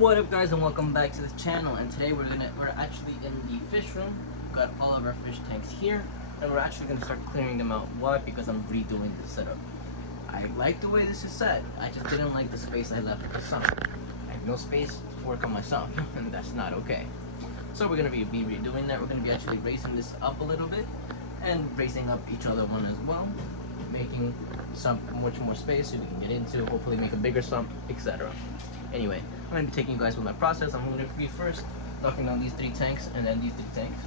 What up, guys, and welcome back to the channel. And today we're actually in the fish room. We've got all of our fish tanks here, and we're actually gonna start clearing them out. Why? Because I'm redoing the setup. I like the way this is set. I just didn't like the space I left at the sump. I have no space to work on my sump, and that's not okay. So we're gonna be redoing that. We're gonna be actually raising this up a little bit and raising up each other one as well, making sump much more space so we can get into, hopefully make a bigger sump, etc. Anyway, I'm going to be taking you guys with my process. I'm going to be first knocking down these 3 tanks and then these 3 tanks.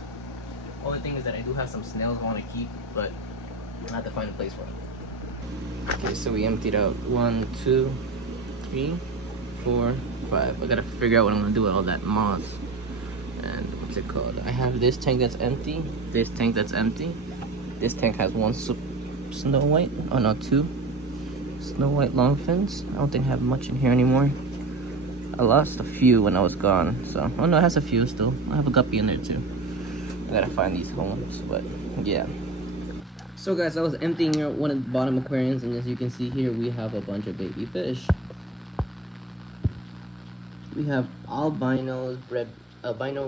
Only thing is that I do have some snails I want to keep, but I have to find a place for them. Okay, so we emptied out 1, 2, 3, 4, 5. I gotta figure out what I'm going to do with all that moss. And what's it called? I have this tank that's empty, this tank that's empty. This tank has 1 snow white, oh no, 2 snow white longfins. I don't think I have much in here anymore. I lost a few when I was gone, so oh no, it has a few still. I have a guppy in there too. I gotta find these homes, but yeah. So guys, I was emptying out one of the bottom aquariums, and as you can see here, we have a bunch of baby fish. We have albino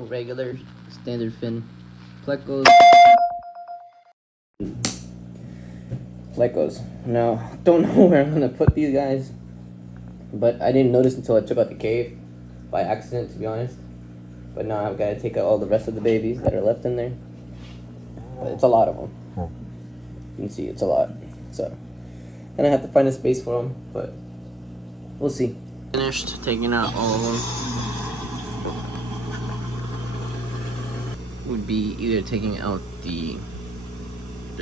regular standard fin plecos. Now, don't know where I'm gonna put these guys, but I didn't notice until I took out the cave by accident, to be honest. But now I've got to take out all the rest of the babies that are left in there. But it's a lot of them. You can see it's a lot. So, and I have to find a space for them, but we'll see. Finished taking out all of them. Would be either taking out the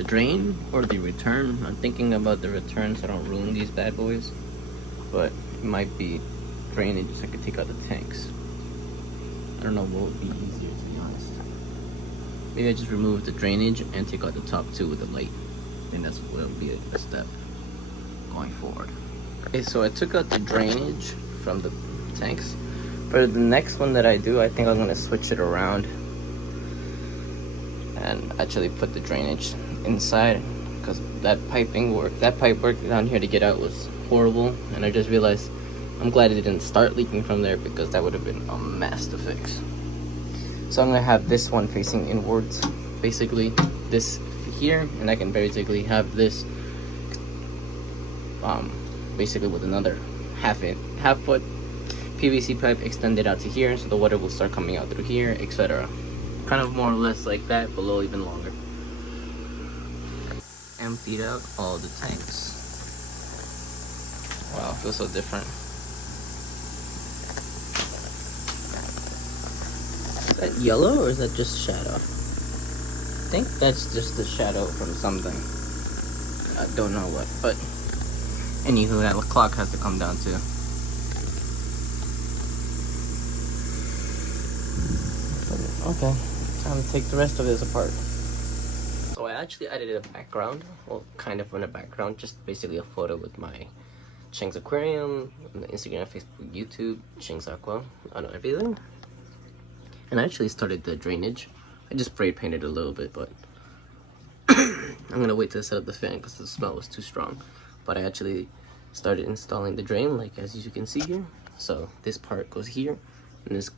drain or the return. I'm thinking about the return so I don't ruin these bad boys, but it might be drainage so I could take out the tanks. I don't know what would be easier, to be honest. Maybe I just remove the drainage and take out the top 2 with the light. I think that's what would be a step going forward. Okay, so I took out the drainage from the tanks. For the next one that I do, I think I'm gonna switch it around and actually put the drainage inside, because that pipe work down here to get out was horrible, and I just realized I'm glad it didn't start leaking from there, because that would have been a mess to fix. So I'm gonna have this one facing inwards, basically this here, and I can basically have this basically with another half foot PVC pipe extended out to here, so the water will start coming out through here, etc. Kind of more or less like that, but a little even longer. Emptied out all the tanks. Wow, it feels so different. Is that yellow or is that just shadow? I think that's just the shadow from something. I don't know what, but anywho, that clock has to come down too. Okay, time to take the rest of this apart. So I actually added a background, well, kind of in a background, just basically a photo with my CHENG'S aquarium, on the Instagram, Facebook, YouTube, CHENG'S Aqua, on everything. And I actually started the drainage. I just spray painted a little bit, but I'm gonna wait to set up the fan because the smell was too strong. But I actually started installing the drain, like as you can see here. So this part goes here, and it's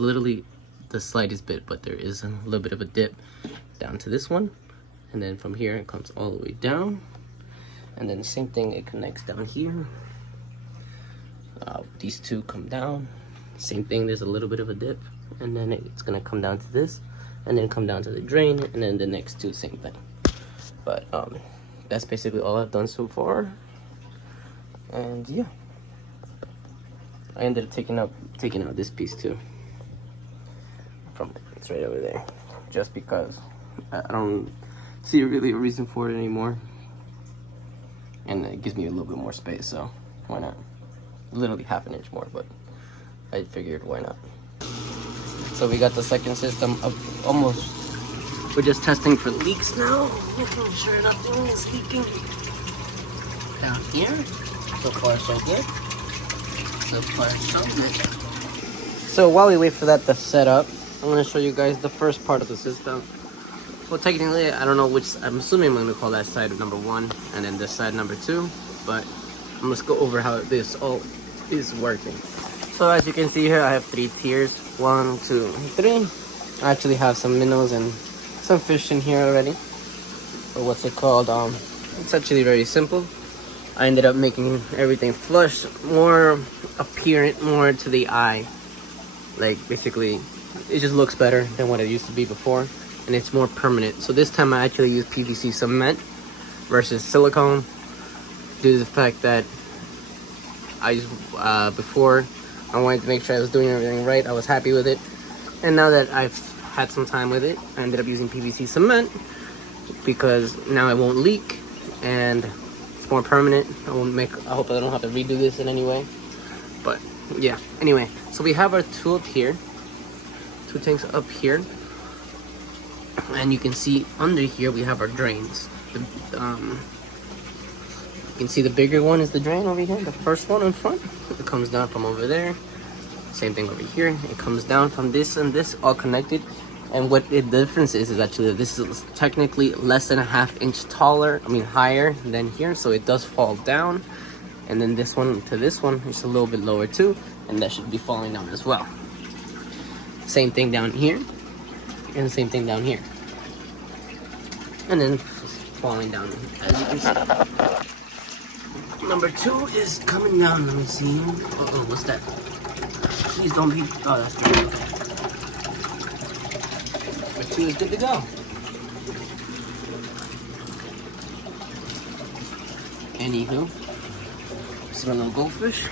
literally the slightest bit, but there is a little bit of a dip down to this one, and then from here it comes all the way down, and then the same thing, it connects down here. These 2 come down, same thing, there's a little bit of a dip, and then it's gonna come down to this, and then come down to the drain, and then the next 2, same thing. But that's basically all I've done so far, and yeah, I ended up taking out this piece too. It's right over there, just because I don't see really a reason for it anymore, and it gives me a little bit more space, so why not? Literally half an inch more, but I figured why not. So we got the second system up almost. We're just testing for leaks now, making sure nothing is leaking down here. So far so good. So far so good. So while we wait for that to set up, I'm going to show you guys the first part of the system. Well, technically, I don't know which, I'm assuming I'm going to call that side number 1, and then this side number 2, but let's go over how this all is working. So as you can see here, I have 3 tiers. 1, 2, 3. I actually have some minnows and some fish in here already. Or what's it called? It's actually very simple. I ended up making everything flush, more apparent, more to the eye. Like basically, it just looks better than what it used to be before, and it's more permanent. So this time I actually used PVC cement versus silicone, due to the fact that I just before I wanted to make sure I was doing everything right. I was happy with it, and now that I've had some time with it, I ended up using PVC cement because now it won't leak and it's more permanent. I hope I don't have to redo this in any way. But yeah, anyway, so we have our 2 up here, 2 tanks up here, and you can see under here we have our drains. You can see the bigger one is the drain over here, the first one in front. It comes down from over there. Same thing over here. It comes down from this and this, all connected. And what the difference is actually that this is technically less than a ½ inch taller, higher than here, so it does fall down. And then this one to this one is a little bit lower too, and that should be falling down as well. Same thing down here, and the same thing down here. And then falling down, as you can see. Number 2 is coming down. Let me see. Oh, what's that? Please don't be. Oh, that's good. Okay. Number 2 is good to go. Anywho, this is my little goldfish.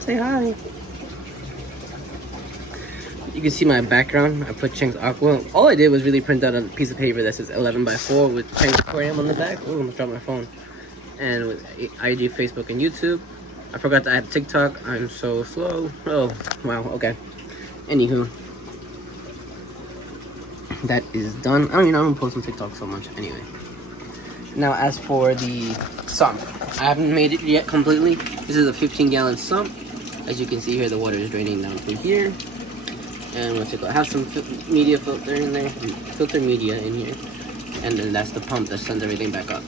Say hi. You can see my background. I put CHENG'S Aqua. All I did was really print out a piece of paper that says 11x4 with CHENG'S aquarium on the back. Oh, I almost dropped my phone. And with IG, Facebook, and YouTube. I forgot to add TikTok. I'm so slow. Oh, wow, okay. Anywho, that is done. I don't post on TikTok so much anyway. Now, as for the sump, I haven't made it yet completely. This is a 15-gallon sump. As you can see here, the water is draining down through here. And what's it called? I have some media filter in there, filter media in here. And then that's the pump that sends everything back up.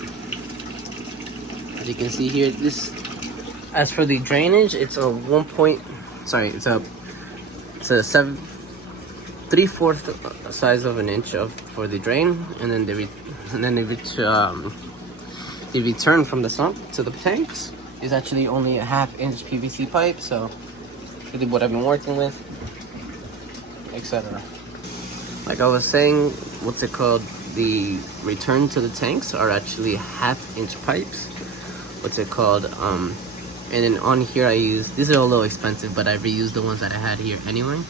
As you can see here, as for the drainage, it's a 3/4 size of an inch for the drain, and then the return from the sump to the tanks is actually only a ½ inch PVC pipe. So that's really what I've been working with, etc. Like I was saying, what's it called? The return to the tanks are actually ½ inch pipes. What's it called? And then on here I use, these are a little expensive, but I reused the ones that I had here anyway.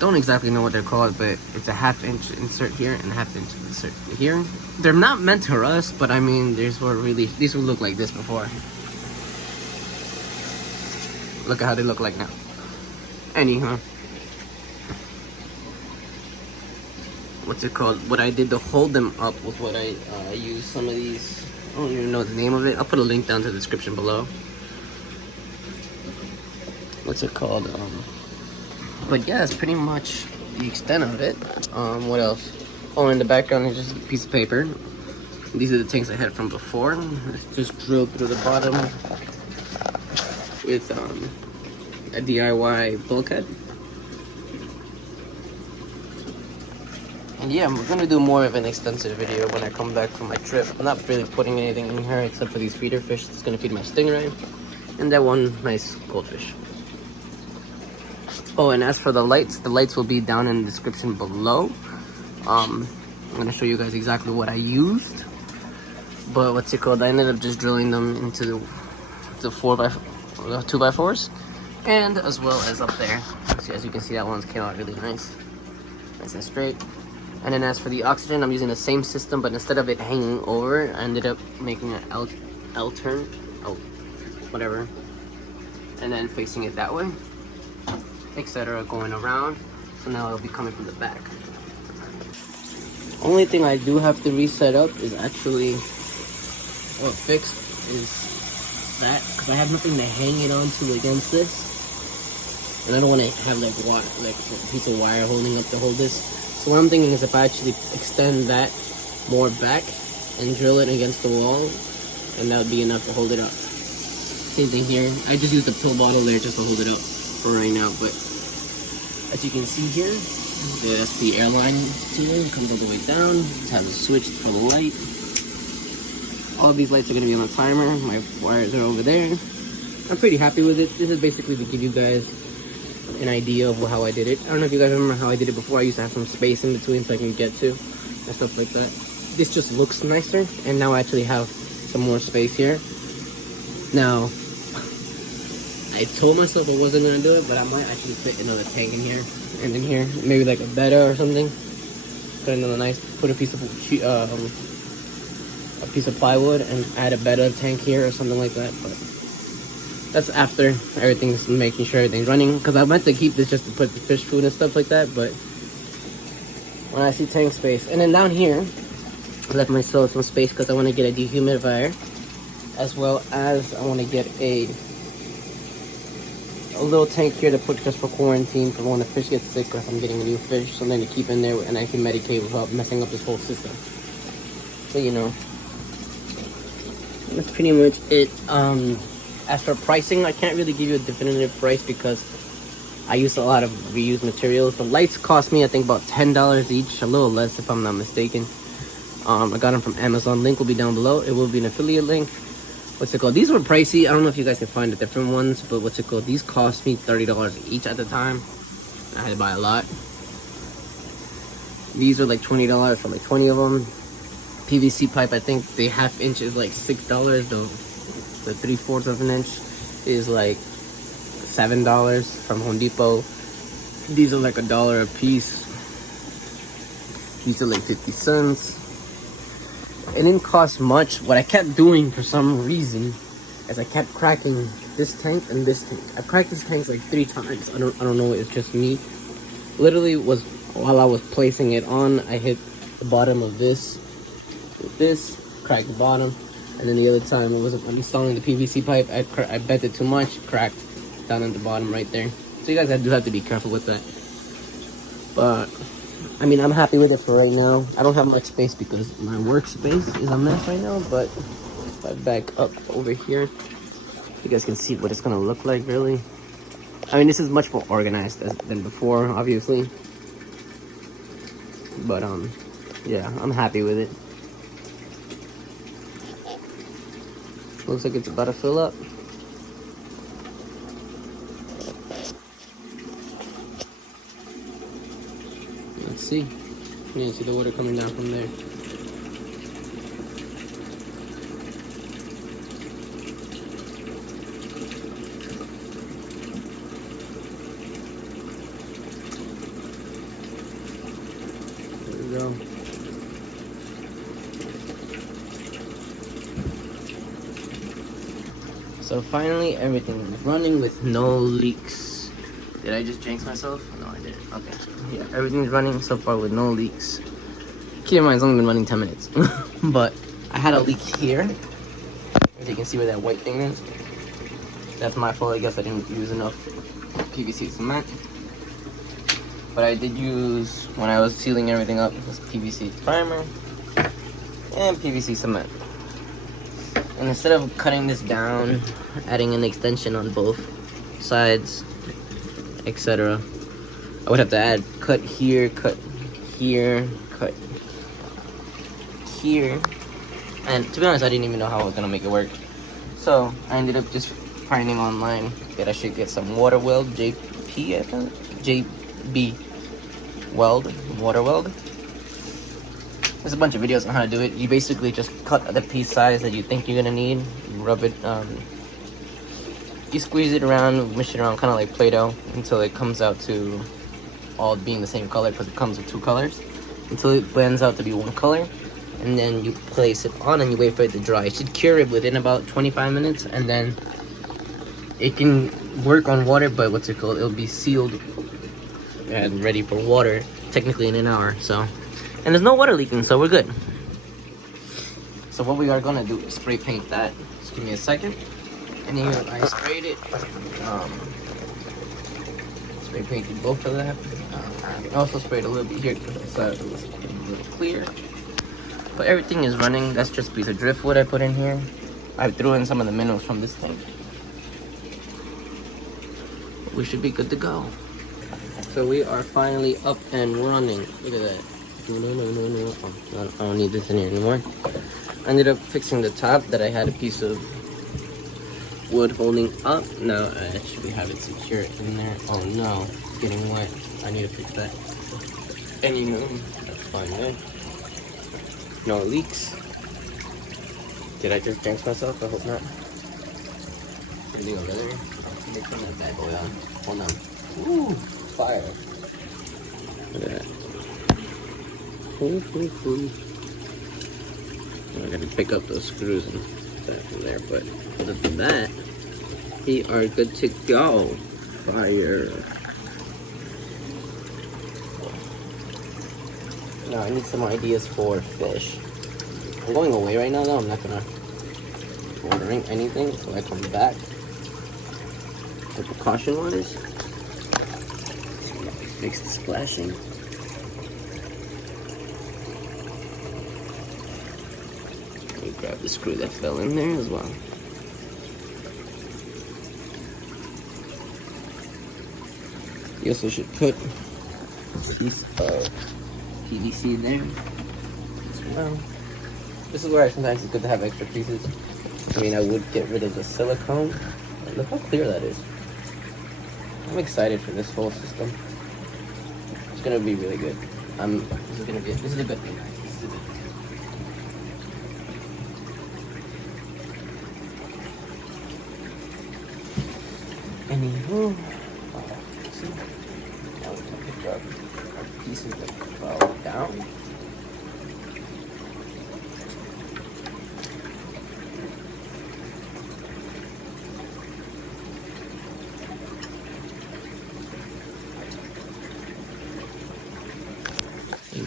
Don't exactly know what they're called, but it's a ½ inch insert here and a ½ inch insert here. They're not meant to rust, but these would look like this before. Look at how they look like now. Anyhow, what's it called? What I did to hold them up was what I used some of these. I don't even know the name of it. I'll put a link down to the description below. What's it called? But yeah, that's pretty much the extent of it. What else? Oh, in the background is just a piece of paper. These are the tanks I had from before. It's just drilled through the bottom with a DIY bulkhead. And yeah, we're gonna do more of an extensive video when I come back from my trip. I'm not really putting anything in here except for these feeder fish. It's gonna feed my stingray and that one nice goldfish. Oh, and as for the lights will be down in the description below. I'm gonna show you guys exactly what I used. But what's it called? I ended up just drilling them into the 2x4s, and as well as up there. As you can see, that one's came out really nice and straight. And then as for the oxygen, I'm using the same system, but instead of it hanging over, I ended up making an L turn, whatever, and then facing it that way, etc., going around. So now it'll be coming from the back. Only thing I do have to reset up is actually, fix is that, because I have nothing to hang it onto against this, and I don't want to have like a piece of wire holding up to hold this. So what I'm thinking is if I actually extend that more back and drill it against the wall, and that would be enough to hold it up. Same thing here. I just used the pill bottle there just to hold it up for right now. But as you can see here, that's the airline ceiling. It comes all the way down. It has a switch for the light. All these lights are going to be on a timer. My wires are over there. I'm pretty happy with it. This is basically to give you guys an idea of how I did it. I don't know if you guys remember how I did it before. I used to have some space in between so I can get to and stuff like that. This just looks nicer, and now I actually have some more space here. Now, I told myself I wasn't going to do it, but I might actually fit another tank in here and in here. Maybe like a betta or something. Put another put a piece of plywood and add a betta tank here or something like that. But that's after everything's making sure everything's running, because I meant to keep this just to put the fish food and stuff like that. But when I see tank space, and then down here I left myself some space because I want to get a dehumidifier, as well as I want to get a little tank here to put just for quarantine for when the fish gets sick or if I'm getting a new fish, something to keep in there and I can medicate without messing up this whole system. So you know, that's pretty much it. As for pricing, I can't really give you a definitive price because I use a lot of reused materials. The lights cost me, I think, about $10 each, a little less if I'm not mistaken. I got them from Amazon. Link will be down below. It will be an affiliate link. What's it called? These were pricey. I don't know if you guys can find the different ones, but what's it called? These cost me $30 each at the time. I had to buy a lot. These are like $20 for like 20 of them. PVC pipe, I think the ½ inch is like $6 though. The 3/4 of an inch is like $7 from Home Depot. These are like $1 a piece. These are like 50 cents. It didn't cost much. What I kept doing for some reason is I kept cracking this tank and this tank. I cracked these tanks like 3 times. I don't know, it's just me. Literally was while I was placing it on, I hit the bottom of this with this, cracked the bottom. And then the other time, it wasn't installing the PVC pipe. I bent it too much, cracked down at the bottom right there. So you guys do have to be careful with that. But I mean, I'm happy with it for right now. I don't have much space because my workspace is a mess right now. But if I back up over here, you guys can see what it's gonna look like. Really, I mean, this is much more organized than before, obviously. But yeah, I'm happy with it. Looks like it's about to fill up. Let's see. You can see the water coming down from there. There we go. So finally, everything is running with no leaks. Did I just jinx myself? No, I didn't. Okay. Yeah, everything's running so far with no leaks. Keep in mind, it's only been running 10 minutes. But I had a leak here. As you can see where that white thing is. That's my fault. I guess I didn't use enough PVC cement. But I did use, when I was sealing everything up, this PVC primer and PVC cement. And instead of cutting this down, adding an extension on both sides, etc., I would have to cut here, cut here, cut here. And to be honest, I didn't even know how I was gonna make it work. So I ended up just finding online that I should get some water weld, JP, I think, JB weld, water weld. There's a bunch of videos on how to do it. You basically just cut the piece size that you think you're gonna need, rub it, you squeeze it around, mush it around, kind of like Play-Doh, until it comes out to all being the same color, because it comes with 2 colors, until it blends out to be 1 color. And then you place it on and you wait for it to dry. It should cure it within about 25 minutes, and then it can work on water, but what's it called? It'll be sealed and ready for water technically in an hour. So, and there's no water leaking, so we're good. So what we are gonna do is spray paint that. Just give me a second. And here I sprayed it. Spray painted both of them. I also sprayed a little bit here because I saw it was a little clear. But everything is running. That's just a piece of driftwood I put in here. I threw in some of the minerals from this thing. we should be good to go. So we are finally up and running. Look at that. No. Oh, I don't need this in here anymore. I ended up fixing the top that I had a piece of wood holding up. Now I actually have it secure in there. Oh no, it's getting wet. I need to fix that. Anywho, that's fine there. No leaks. Did I just jinx myself? I hope not. Anything over there? They turn that bad boy on. Hold on. Ooh, fire. Look at that. Ooh. I gotta pick up those screws and that from there, but other than that, we are good to go. Fire. Now I need some ideas for fish. I'm going away right now though. I'm not gonna be ordering anything until I come back. The precaution wise, fix the splashing. Let me grab the screw that fell in there as well. You also should put a piece of PVC in there as well. This is where sometimes it's good to have extra pieces. I mean, I would get rid of the silicone. Look how clear that is. I'm excited for this whole system. It's gonna be really good. This is a good thing, guys. This is a good thing. Anywho, see, now we can pick up our pieces that fall down.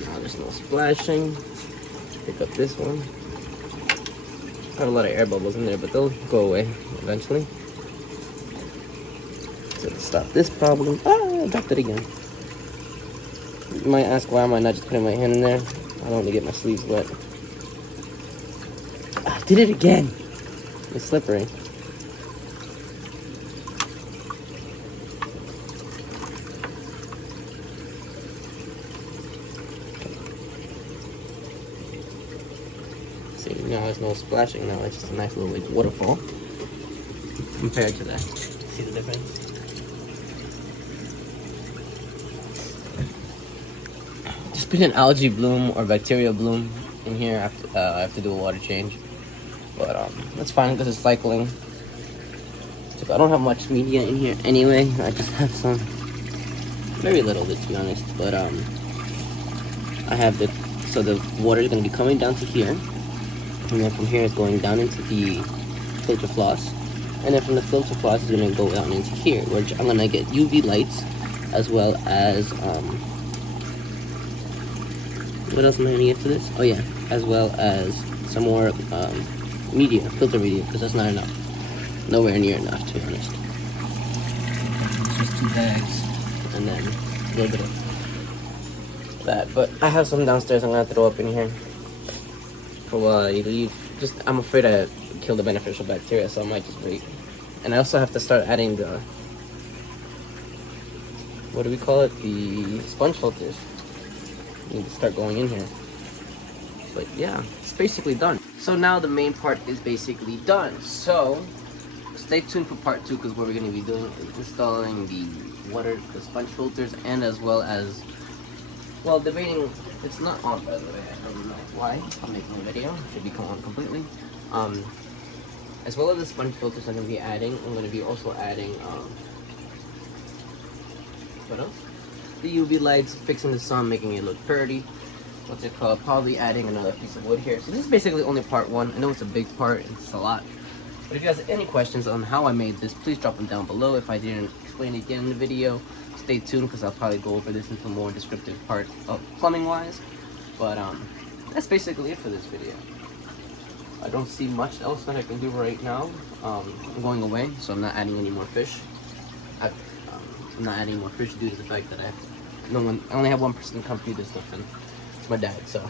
Now there's no splashing. Pick up this one. I have a lot of air bubbles in there, but they'll go away eventually. So to stop this problem, I dropped it again. You might ask why am I not just putting my hand in there? I don't want to get my sleeves wet. I did it again. It's slippery. See, now there's no splashing. Now it's just a nice little like waterfall compared to that. See the difference? Just put an algae bloom or bacteria bloom in here. I have to do a water change, but that's fine because it's cycling. So I don't have much media in here anyway. I just have some, very little bit to be honest. But I have so the water is going to be coming down to here. And then from here it's going down into the filter floss. And then from the filter floss it's going to go down into here, where I'm going to get UV lights, as well as, what else am I going to get for this? Oh yeah, as well as some more media, filter media, because that's not enough. Nowhere near enough, to be honest. It's just 2 bags. And then a little bit of that. But I have some downstairs I'm going to throw up in here. I'm afraid I kill the beneficial bacteria, so I might just wait. And I also have to start adding the, what do we call it? The sponge filters. I need to start going in here. But yeah, it's basically done. So now the main part is basically done. So stay tuned for part 2, because what we're going to be doing is installing the sponge filters, and as well as, well, debating. It's not on, by the way. I don't know why. I'm making a video. It should be on completely. As well as the sponge filters I'm going to be adding. I'm going to be also adding, what else? The UV lights, fixing the sun, making it look pretty. What's it called? Probably adding another piece of wood here. So this is basically only part 1. I know it's a big part. It's a lot. But if you guys have any questions on how I made this, please drop them down below. If I didn't explain it again in the video, stay tuned, because I'll probably go over this into more descriptive part of plumbing wise. But that's basically it for this video. I don't see much else that I can do right now. I'm going away, so I'm not adding any more fish. I'm not adding more fish due to the fact that I only have one person to come feed this stuff, and it's my dad. So,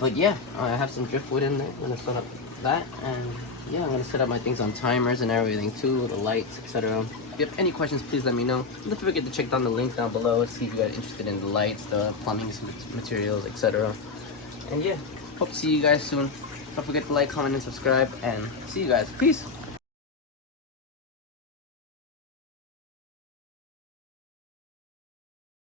but yeah, I have some driftwood in there. I'm gonna set up that, and yeah, I'm gonna set up my things on timers and everything too, the lights, etc. If you have any questions, please let me know. Don't forget to check down the links down below, see if you guys are interested in the lights, the plumbing materials, etc. And yeah, hope to see you guys soon. Don't forget to like, comment, and subscribe, and see you guys. Peace!